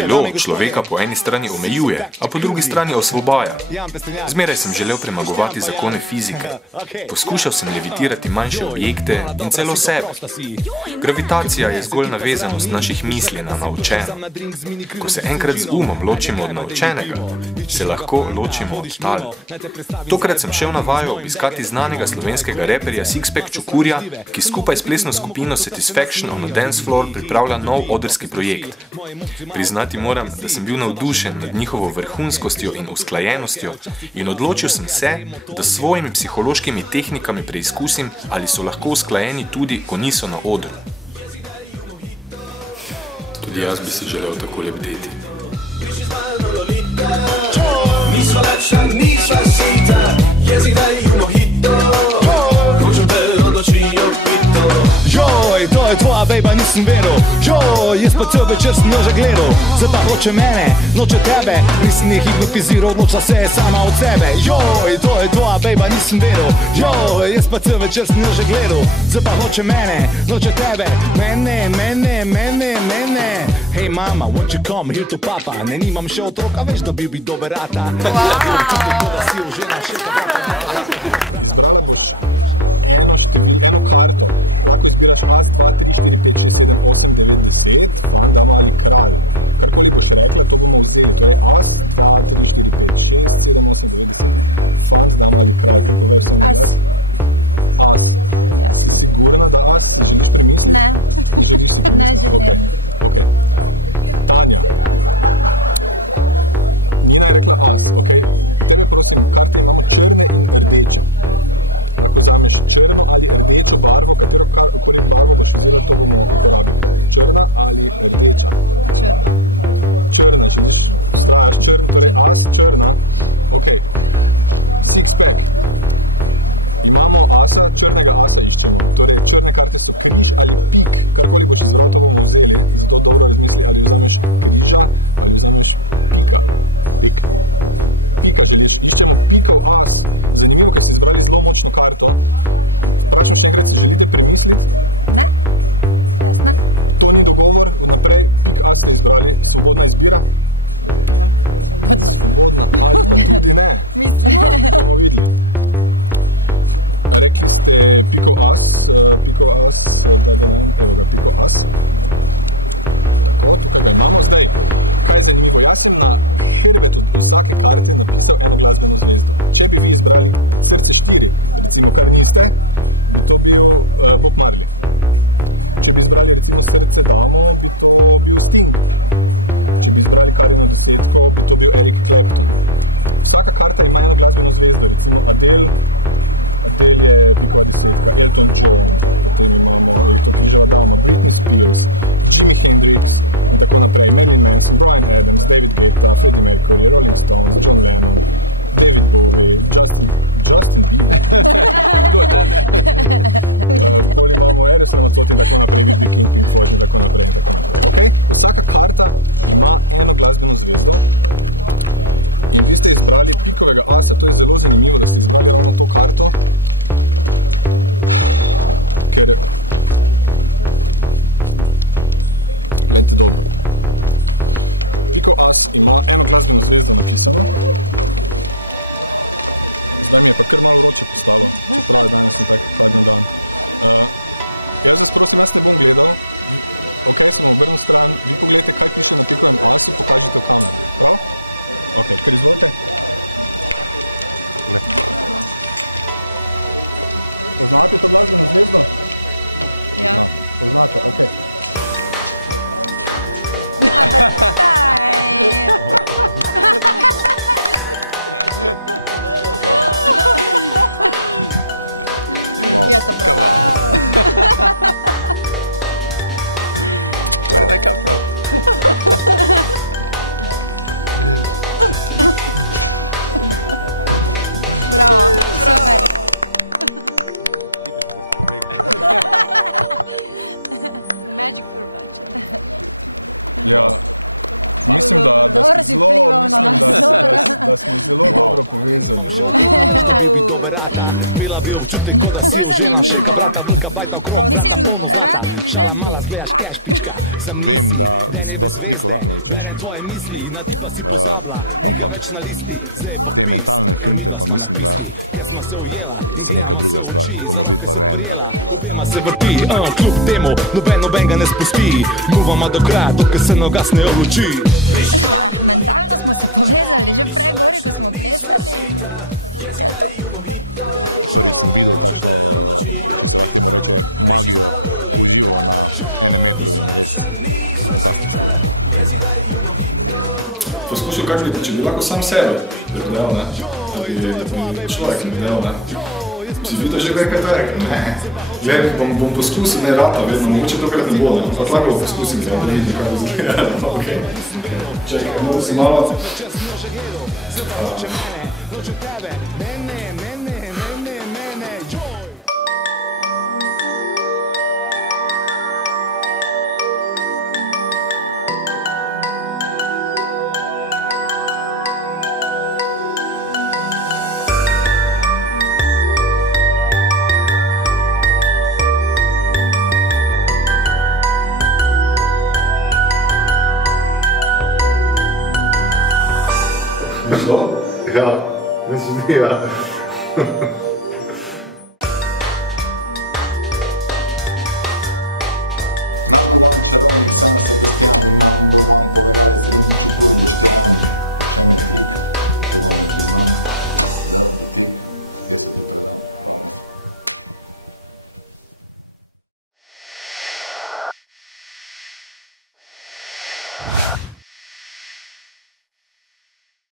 Telo človeka po eni strani omejuje, a po drugi strani osvobaja. Zmeraj sem želel premagovati zakone fizike. Poskušal sem levitirati manjše objekte in celo sebe. Gravitacija je zgolj navezanost naših misli na naučeno. Ko se enkrat z umom ločimo od naučenega, se lahko ločimo od tal. Tokrat sem šel na vajo obiskati znanega slovenskega reperja Sixpack Čukurja, ki skupaj s plesno skupino Satisfaction on the Dance Floor pripravlja nov odrski projekt. Priznati moram, da sem bil navdušen nad njihovo vrhunskostjo in usklajenostjo in odločil sem se, da s svojimi psihološkimi tehnikami preizkusim, ali so lahko usklajeni tudi, ko niso na odru. Tudi jaz bi si želel tako lebdeti. Joj, to je tvoja bejba, nisem vedel. Joj, jaz pa cel večer sem jo že gledal. Zdaj pa hoče mene, noče tebe. Nisem jih hipnotiziral, odločila se je sama od sebe. Joj, to je tvoja bejba, nisem vedel. Joj, jaz pa cel večer sem jo že gledal. Zdaj pa hoče mene, noče tebe. Mene. Hej mama, won't you come here to papa? Ne, nimam še otroka, veš, da bi dober rata. Ne, nimam še otroka, veš, da bil bi dober rata. Bila bi občutek, kot da si ožena, šeka brata, velika bajta okrog, vrata polno zlata. Šala mala, zgledaš cash, pička, sem nisi, denjeve zvezde, berem tvoje misli, na ti pa si pozabla, ni ga več na listi, zdaj pa pist, ker midva sva na pisti, ker sva se ujela in gledama se v oči, za roke se prijela, obema se vrti, kljub temu, noben ga ne spusti, muvama do kraja, dokaj se ne ugasnejo luči. Poskušal kakšiti, če bi lahko sam sebe predelal, ne? Da bi človek predelal, ne? Si videl že nekaj tak? Ne. Gled, bom poskusil, ne rata vedno, mogoče tokrat ne bo, ne? Pa lahko poskusim, da vidim, kaj bo zgledalo, okej. Čekaj, moram si malo... Ja, mislim, ja.